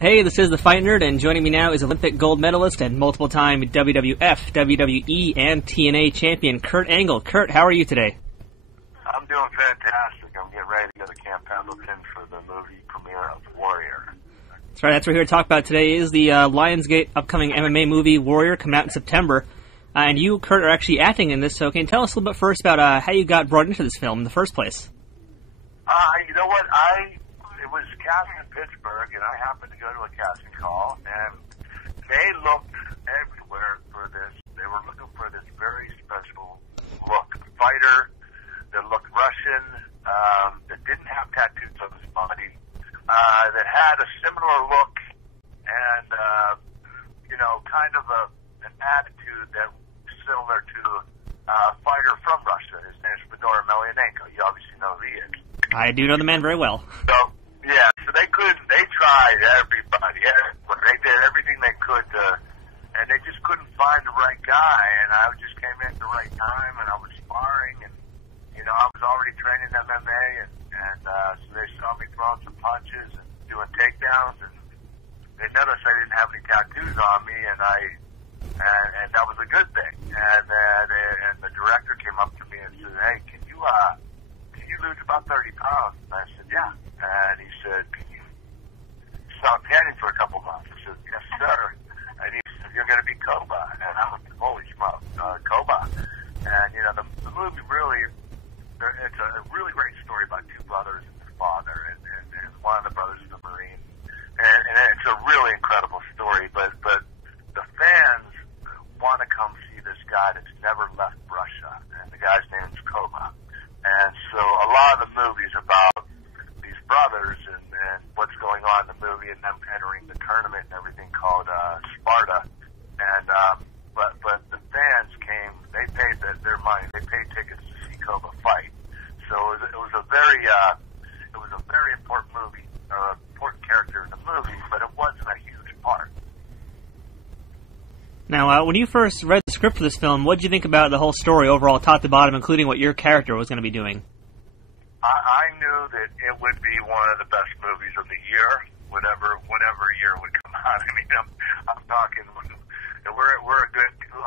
Hey, this is the Fight Nerd, and joining me now is Olympic gold medalist and multiple-time WWF, WWE, and TNA champion Kurt Angle. Kurt, how are you today? I'm doing fantastic. I'm getting ready to go to Camp Pendleton for the movie premiere of Warrior. That's right, that's what we're here to talk about today is the Lionsgate upcoming MMA movie Warrior coming out in September. And you, Kurt, are actually acting in this, so can you tell us a little bit first about how you got brought into this film in the first place? You know what? It was cast in Pittsburgh, and I happened to go to a casting call, and they looked everywhere for this. They were looking for this very special look fighter that looked Russian, that didn't have tattoos on his body, that had a similar look, and kind of an attitude that was similar to a fighter from Russia. His name's Fedor Emelianenko. You obviously know who he is. I do know the man very well. So they tried everybody. They did everything they could and they just couldn't find the right guy, and I just came in at the right time, and I was sparring, and, I was already training MMA, and so they saw me throwing some punches and doing takedowns, and they noticed I didn't have any tattoos on me, and that was a good thing. And the director came up to me and said, "Hey, can you lose about 30 pounds?" And I said, "Yeah." And he said, "Can you stop tanning for a couple months?" I said, "Yes, sir." And he said, "You're going to be Koba." And I went, "Holy smokes, Koba." And, the movie really, it's a really great story about two brothers and their father, and one of the brothers is a Marine. And it's a really incredible story, but the fans want to come see this guy that's never left Russia, and the guy's name is Koba. And so a lot of the movie's about these brothers and what's going on in the movie, and them entering the tournament and everything called Sparta. And but the fans came; they paid their money. They paid tickets to see Koba fight. So it was a very important movie, important character in the movie, but it wasn't a huge part. Now, when you first read the script for this film, what did you think about the whole story overall, top to bottom, including what your character was going to be doing? I knew that it would be one of the best movies of the year, whatever year would come out. I mean, I'm talking, we're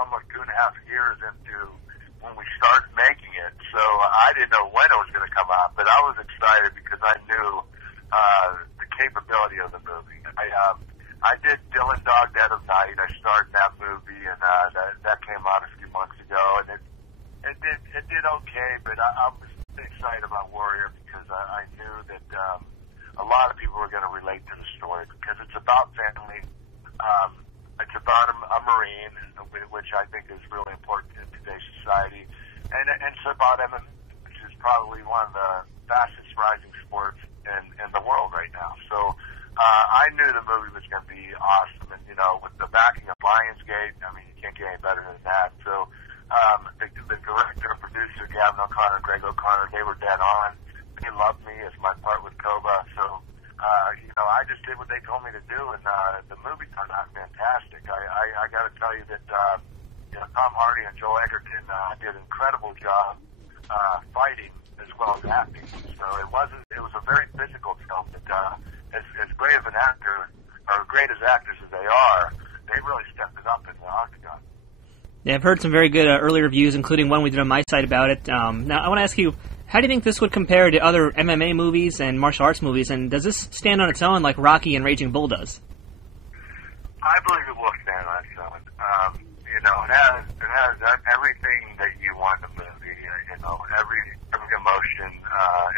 almost 2.5 years into when we started making it, so I didn't know when it was going to come out, but I was excited because I knew the capability of the movie. I did Dylan Dog Dead of Night. I starred in that movie, and that came out a few months ago, and it did okay, but I was excited about Warrior because I knew that a lot of people were going to relate to the story because it's about family. It's about a Marine, which I think is really important in today's society, and it's about MMA, which is probably one of the fastest rising sports in the world right now. So I knew the movie was going to be awesome, and with the backing of Lionsgate, I mean, you can't get any better than that. So the director and producer, Gavin O'Connor and Greg O'Connor, they were dead on. They loved me as my part with Koba. So I just did what they told me to do, and the movie turned out fantastic. I got to tell you that Tom Hardy and Joel Edgerton did an incredible job fighting as well as acting. So it was a very physical film. But as great of an actor, or great as actors as they are, they really stepped it up in the octagon. Yeah, I've heard some very good early reviews, including one we did on my site about it. Now, I want to ask you, how do you think this would compare to other MMA movies and martial arts movies, and does this stand on its own like Rocky and Raging Bull does? I believe it will stand on its own. It has everything that you want in a movie. Every emotion.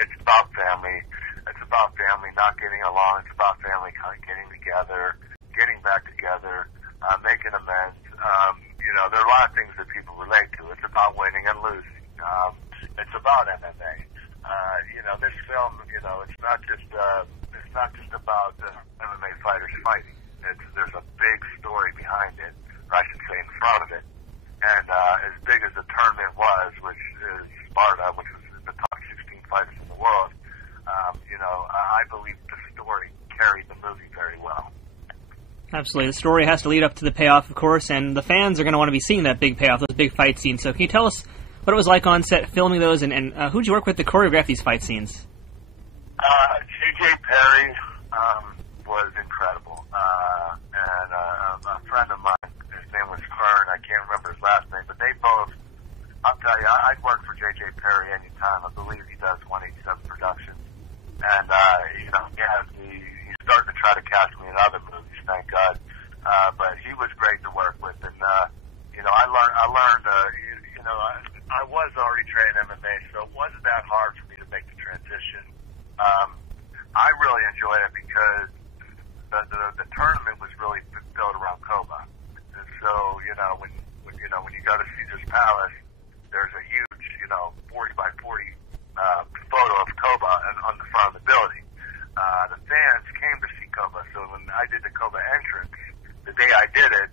It's about family. It's about family not getting along. It's about family kind of getting together, getting back together, making amends. There are a lot of things that people relate to. It's about winning and losing. It's about MMA. This film, it's not just about MMA fighters fighting. There's a big story behind it, or I should say in front of it. And as big as the tournament was, which is Sparta, which was the top 16 fighters in the world, I believe the story carried the movie very well. Absolutely. The story has to lead up to the payoff, of course, and the fans are going to want to be seeing that big payoff, those big fight scenes. So can you tell us what it was like on set filming those, and who'd you work with to choreograph these fight scenes? J.J. Perry was incredible. to cast me in other movies, thank God. But he was great to work with, and I learned. I was already trained MMA, so it wasn't that hard for me to make the transition. I really enjoyed it because the tournament was really built around Koba, and so when you go to Caesar's Palace, there's a huge 40 by 40 photo of Koba on the front of the building. The fans came to see Koba, so when I did the Koba entrance, the day I did it,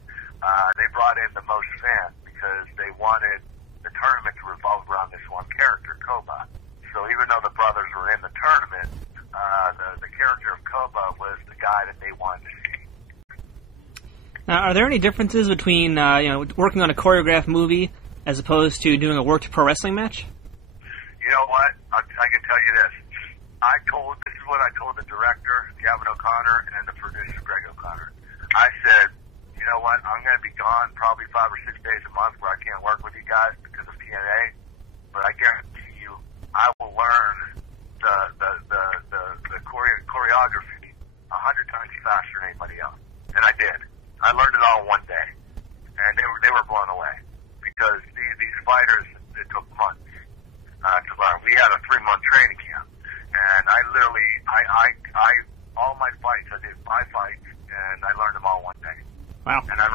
they brought in the most fans because they wanted the tournament to revolve around this one character, Koba. So even though the brothers were in the tournament, the character of Koba was the guy that they wanted to see. Now, are there any differences between working on a choreographed movie as opposed to doing a worked pro wrestling match? You know what? I can tell you this. This is what I told the director, Gavin O'Connor, and the producer, Greg O'Connor. I said, you know what? I'm going to be gone probably 5 or 6 days a month where I can't work with you guys because of TNA, but I guarantee you I will learn the choreography 100 times faster than anybody else. And I did. I learned it all in one day. And they were blown away because these fighters, it took months to learn. We had a 3-month training camp. And I literally, all my fights, I did 5 fights, and I learned them all one day. Wow. And I